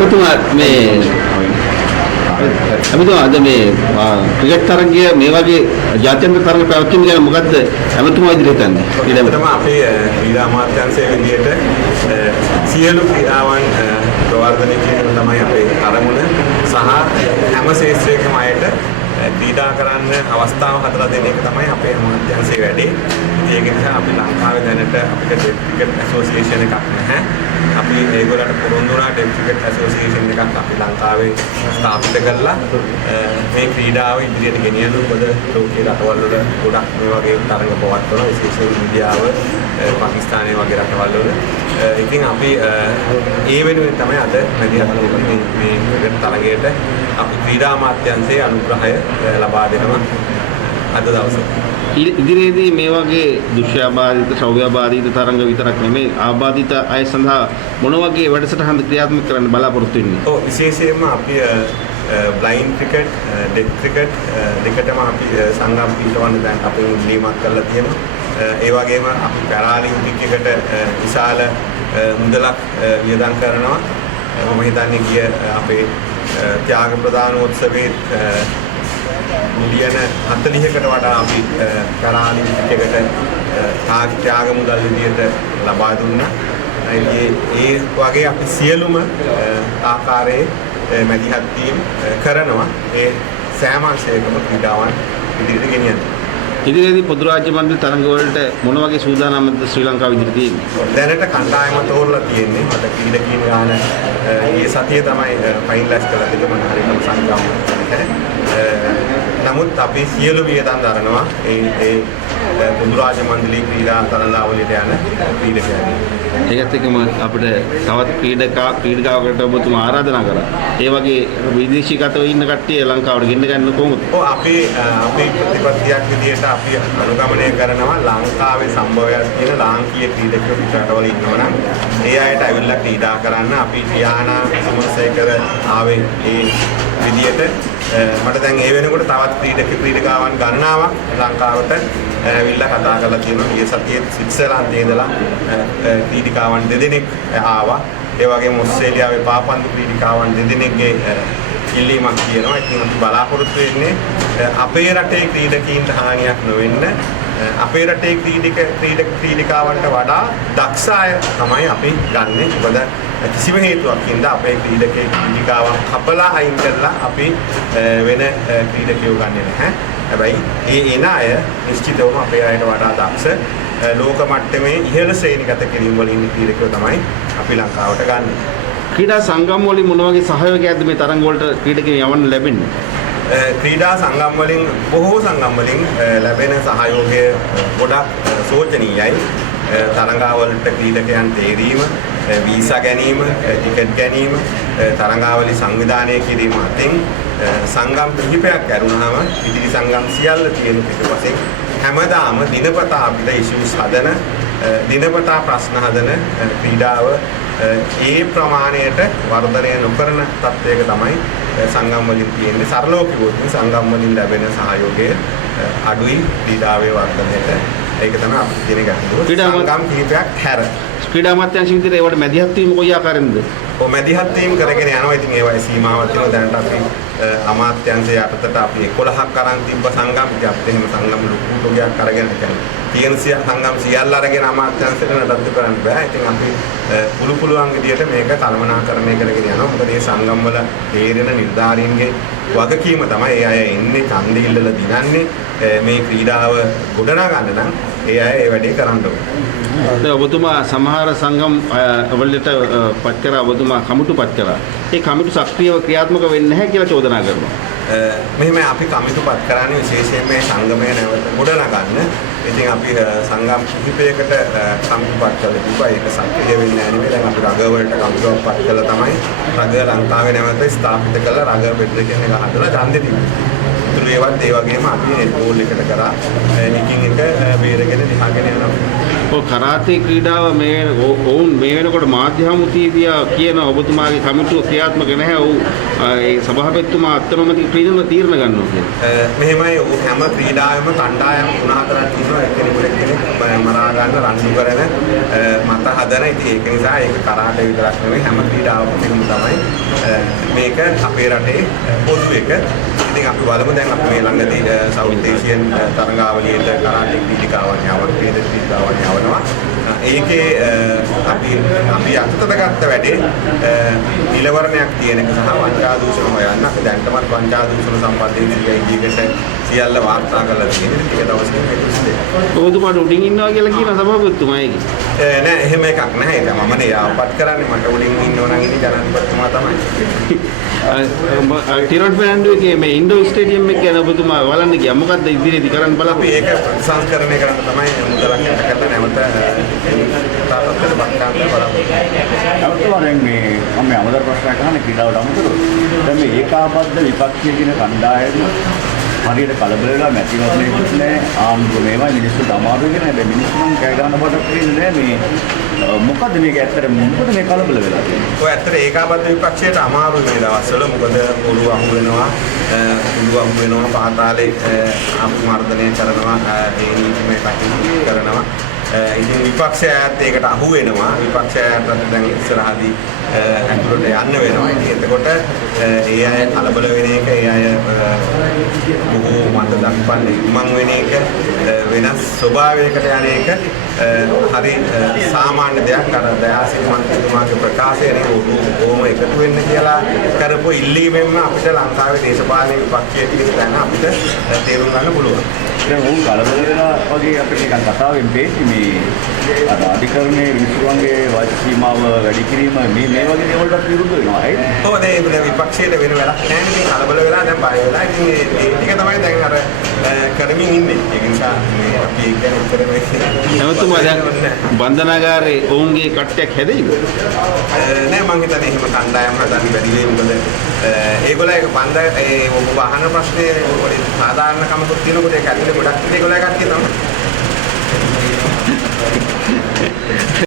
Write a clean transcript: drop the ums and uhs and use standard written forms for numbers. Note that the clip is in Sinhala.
එමතුමා මේ එමතුමා අද මේ ක්‍රිකට් තරගය මේ වගේ ජාත්‍යන්තර තරග පැවැත්වීම ගැන මොකද්ද එමතුමා ඉදිරියට යන්නේ? ඊළඟටම අපේ ක්‍රීඩා අමාත්‍යාංශයේ විදියට සියලු ක්‍රීඩාවන් ප්‍රවර්ධනය කිරීම තමයි අපේ අරමුණ සහ හැම ශේත්‍රයකම අයට ක්‍රීඩා කරන්න අවස්ථාව හදලා දෙන එක තමයි අපේ අමාත්‍යාංශයේ වැඩේ. ඒක නිසා අපි ලංකාවේ දැනට අපිට ක්‍රිකට් ඇසෝසියේෂන් එකක් නැහැ. අපි ඒගොල්ලන්ට පුරුදු වුණා ක්‍රිකට් ඇසෝසියේෂන් එකක් අපි ලංකාවේ ස්ථාපිත කරලා මේ ක්‍රීඩාව ඉදිරියට ගෙනියන්න මොකද ලෝකයේ රටවල් වල ගොඩක් මේ වගේ තරඟ පවත්වන විශේෂයෙන් ඉන්දියාව පාකිස්තානයේ වගේ රටවල් වල ඉතින් අපි ඒ වෙනුවෙන් තමයි අද මේ ක්‍රිකට් තරගයට අපි ක්‍රීඩා අමාත්‍යාංශයේ අනුග්‍රහය ලබා දෙනවා අද දවසේ. ඉදිරියේදී මේ වගේ දුෂ්‍යාබාධිත ශ්‍රව්‍යාබාධිත තරඟ විතරක් නෙමෙයි ආබාධිත අය සඳහා මොන වගේ වැඩසටහන් ක්‍රියාත්මක කරන්න බලාපොරොත්තු වෙන්නේ? ඔව් විශේෂයෙන්ම අපි බ්ලයින්ඩ් ක්‍රිකට්, ඩෙෆ් ක්‍රිකට් දෙකටම අපි සංගම් පිටවන්න දැන් අපි ඉල්ලීමක් කරලා තියෙනවා. ඒ වගේම අපි පැරාලිම්පික් එකට විශාල මුදලක් වියදම් කරනවා. මම හිතන්නේ ගිය අපේ ත්‍යාග ප්‍රදානෝත්සවයේ මිලියන 40කට වඩා අපි පැරාලිම්පික් එකට ත්‍යාග මුදල් විදියට ලබා දුන්නා. ඒ වගේ අපි සියලුම ආකාරයේ මැදිහත් වීම කරනවා ඒ සෑම අංශයකම ක්‍රීඩාවන් ඉදිරියට ගෙනියන්න. ඉදිරියේදී පොදු රාජ්‍ය මණ්ඩල තරඟ වලට මොන වගේ සූදානම්ද ශ්‍රී ලංකාව ඉදිරියට තියෙන්නේ? දැනට කණ්ඩායම තෝරලා තියෙන්නේ මට ක්‍රීඩකීන් ගාන මේ සතියේ තමයි ෆයිනලයිස් කරලා තිබුණේ මම හරියටම සංගම්. නමුත් අපි සියලු වියදම් දරනවා ඒ පොදු රාජ්‍ය මණ්ඩලයේ ක්‍රීඩා තරඟාවලියට යන ක්‍රීඩකයන්. ඒකත් එක්කම අපිට තවත් ක්‍රීඩකාවකට ඔබතුමා ආරාධනා කරා. ඒ වගේ විදේශීගතව ඉන්න කට්ටිය ලංකාවට ගෙන්න ගන්න කොහොමද? ඔව් අපේ ප්‍රතිපත්තියක් විදිහට අපි අනුගමනය කරනවා ලංකාවේ සම්භවයක් තියෙන ලාංකීය ක්‍රීඩකයෝ පිටරටවල ඉන්නවනම් ඒ අයට ඇවිල්ලා ක්‍රීඩා කරන්න අපි ටියානා සමසේකර ආවේ ඒ විදිහට මට දැන් ඒ වෙනකොට තවත් ක්‍රීඩකාවන් ගණනාවක් ලංකාවට ඇවිල්ලා කතා කරලා තියෙනවා. ඊයේ සතියේ ස්විට්සර්ලන්තයේ ඉඳලා ක්‍රීඩිකාවන් දෙදෙනෙක් ආවා. ඒ වගේම ඕස්ට්‍රේලියාවේ පාපන්දු ක්‍රීඩිකාවන් දෙදෙනෙක්ගේ ඉල්ලීමක් තියෙනවා. ඉතින් අපි බලාපොරොත්තු වෙන්නේ අපේ රටේ ක්‍රීඩකීන්ට හානියක් නොවෙන්න අපේ රටේ ක්‍රීඩිකාවන්ට වඩා දක්ෂ අය තමයි අපි ගන්නෙ. මොකද කිසිම හේතුවක් හින්දා අපේ ක්‍රීඩිකාවන් කපලා අයින් කරලා අපි වෙන ක්‍රීඩකයෝ ගන්නෙ නැහැ. හැබැයි ඒ එන අය නිශ්චිතවම අපේ අයට වඩා දක්ෂ ලෝක මට්ටමේ ඉහළ ශ්‍රේණිගත කිරීම වල ඉන්න ක්‍රීඩකයෝ තමයි අපි ලංකාවට ගන්නෙ. ක්‍රීඩා සංගම් වලින් මොන වගේ සහයෝගයක්ද මේ තරඟ වලට ක්‍රීඩකයන් යවන්න ලැබෙන්නේ? ක්‍රීඩා සංගම් වලින් බොහෝ සංගම් වලින් ලැබෙන සහයෝගය ගොඩක් සෝචනීයයි. තරඟාවලට ක්‍රීඩකයන් තේරීම, වීසා ගැනීම, ටිකට් ගැනීම, තරඟාවලි සංවිධානය කිරීම අතින් සංගම් කිහිපයක් ඇරුණාම ඉදිරි සංගම් සියල්ල තියෙන පිටපසින් හැමදාම දිනපතා අපිට ඉෂුස් හදන දිනපතා ප්‍රශ්න හදන ක්‍රීඩාව ඒ ප්‍රමාණයට වර්ධනය නොකරන තත්ත්වයක තමයි සංගම් වලින් තියෙන්නේ. සරලව කිව්වොත් සංගම් වලින් ලැබෙන සහයෝගය අඩුයි ක්‍රීඩාවේ වර්ධනයට. ඒක තමයි අපිට තියෙන ගැටලුව. සංගම් කිහිපයක් හැර ක්‍රීඩා අමාත්‍යාංශ විදිහට ඒවට මැදිහත් වීම කොයි ආකාරයෙන්ද? ඔව් මැදිහත් වීම කරගෙන යනවා. ඉතින් ඒවයි සීමාවක් තියෙනවා. දැනට අපි අමාත්‍යාංශයේ යටතට අපි 11ක් අරන් තිබ්බ සංගම්. ඉතින් අපිට එහෙම සංගම් ලොකු ටොගයක් අරගෙන තියෙන සංගම් සියල්ල අරගෙන අමාත්‍යාංශයට නඩත්තු කරන්න බෑ. ඉතින් අපි පුළුවන් විදිහට මේක කළමනාකරණය කරගෙන යනවා. මොකද මේ සංගම් වල තේරෙන නිලධාරීන්ගේ වගකීම තමයි ඒ අය එන්නේ ඡන්ද ඉල්ලලා දිනන්නේ මේ ක්‍රීඩාව ගොඩනගා ගන්න නම් ඒ අය ඒ වැඩේ කරන්න ඕනේ. ඔබතුමා සමහර සංගම් වලට පත් කරා ඔබතුමා කමිටු පත් කරා. ඒ කමිටු සක්‍රියව ක්‍රියාත්මක වෙන්නේ නැහැ කියලා චෝදනා කරනවා. මෙහෙම අපි කමිටු පත් කරන්නේ විශේෂයෙන් මේ සංගමය නැවත ගොඩනගන්න. ඉතින් අපි සංගම් කිහිපයකට කමිටු පත් කරලා තිබ්බා. ඒක සක්‍රිය වෙන්නේ නැහැ නෙවෙයි. දැන් අපි රග වලට කමිටුවක් පත් කළා තමයි රග ලංකාවේ නැවත ස්ථාපිත කළා රග ෆෙඩරේෂන් එක හදලා ඡන්දෙ තිබුණා. ඇතුළු ඒවත් ඒ වගේම අපි නෙට් බෝල් එකට කරා එකින් එක බේරගෙන දිහාගෙන යනවා. ඔය කරාටේ ක්‍රීඩාව මේ ඔවුන් මේ වෙනකොට මාධ්‍ය හමුතියදී කියන ඔබතුමාගේ කමිටුව ක්‍රියාත්මක නැහැ. ඔව් ඒ සභාපතිතුමා අත්නොමති තීරණ ගන්නවා කියන්නේ. මෙහෙමයි ඔව් හැම ක්‍රීඩාවෙම කණ්ඩායම් 3-4ක් තියෙනවා. එක්කෙනෙක් මරා ගන්න රණ්ඩු කරන මත හදන. ඉතින් ඒක නිසා ඒක කරාටේ විතරක් නෙවෙයි හැම ක්‍රීඩාවකම තමයි මේක අපේ රටේ පොදු එක. ඉතින් අපි බලමු දැන් අපි මේ ළඟදී සවුත් ඒසියන් තරඟාවලියට කරාටේ ක්‍රීඩිකාවන් යවන ක්‍රීඩිකාවන් යවනවා. ඒකේ අපි අතට ගත්ත වැඩේ නිලවරණයක් තියෙන එක සහ වංචා දූෂණ හොයන්න. අපි දැන්ටමත් වංචා දූෂණ සම්බන්ධයෙන් CID සියල්ල වාර්තා කරලා තියෙනවා. ටික දවසකින් මේක ඉස්සේ. ඔබතුමාට උඩින් ඉන්නවා කියලා කියන සභාපතිතුමා ඒක. නෑ එහෙම එකක් නැහැ. ඒක මම නේ ආපත් කරන්නේ මට උඩින් ඉන්නව නම් ඉන්නේ ජනාධිපතිතුමා තමයි. ටිරොන්ට් ෆර්නැන්ඩෝගේ මේ ඉන්ඩෝර් ස්ටේඩියම් එක ගැන ඔබතුමා බලන්න ගියා. මොකද්ද ඉදිරියේදී කරන්න බලාපොරොත්තු අපි ඒක සංස්කරණය කරන්න තමයි මුදලක් යට කරලා නැවත තාපත්තර බක්කාන්ත බලාපොරොත්තු. අවුරුද්දෙන් මේ මම අමතර ප්‍රශ්නයක් අහන්නේ ක්‍රීඩාවට අමතරව. දැන් මේ ඒකාබද්ධ විපක්ෂයේ කියන කණ්ඩායම හරියට කලබල වෙලා මැතිවරණයකුත් නැහැ. ආම්දුර මේවා මිනිස්සුන්ට අමාරුයි කියන හැබැයි මිනිස්සු නම් කෑ ගන්න බඩක් වෙන්නේ නැහැ මේ. මොකද මේක ඇත්තට මොකද මේ කලබල වෙලා තියෙන්නේ? ඔය ඇත්තට ඒකාබද්ධ විපක්ෂයට අමාරුයි මේ දවස්වල. මොකද ඔළුව අහු වෙනවා පාතාලේ මර්ධනය කරනවා ඒ නීතිමය කටයුතු කරනවා. ඉතින් විපක්ෂයත් ඒකට අහු වෙනවා. විපක්ෂයත් දැන් ඉස්සරහදී ඇතුළට යන්න වෙනවා. ඉතින් එතකොට ඒ අය කලබල වෙන එක, ඒ අය බොහෝ මත දක්වන්නේ මං වෙන එක, වෙනස් ස්වභාවයකට යන එක හරි සාමාන්‍ය දෙයක්. අර දයාසිරි මන්ත්‍රීතුමාගේ ප්‍රකාශයනේ ඕම එකතු වෙන්න කියලා කරපු ඉල්ලීමෙන්ම අපිට ලංකාවේ දේශපාලන විපක්ෂයේ තියෙන තැන අපිට තේරුම් ගන්න පුළුවන්. දැන් උන් කලබල වෙලා වගේ අපිට නිකන් කතාවෙන් පේන්නේ මේ අර අධිකරණයේ විසුරුවන්ගේ වාචික සීමාව වැඩි කිරීම මේ වගේ දේවල් වලට විරුද්ධ වෙනවා නේද? ඔව් ඒ විපක්ෂයට වෙන වැඩක් නැහැ. ඉතින් කලබල වෙලා දැන් බය වෙලා ඉතින් ඒ ටික තමයි දැන් අර කරමින් ඉන්නේ. ඒක නිසා මේ අපි ඒක ගැන උත්තර එතුමා දැන් බන්ධනාගාරේ ඔවුන්ගේ කට්ටියක් හැදෙයිද? නෑ මං හිතන්නේ එහෙම කණ්ඩායම් හදන්න බැරි වෙයි. මොකද ඒගොල්ලෝ ඒක බන්ධ ඒ ඔබ අහන ප්‍රශ්නේ සාධාරණ කමකුත් තියෙනකොට ඒක ඇතුලේ ගොඩක් ඒගොල්ලෝ කට්ටිය තමයි.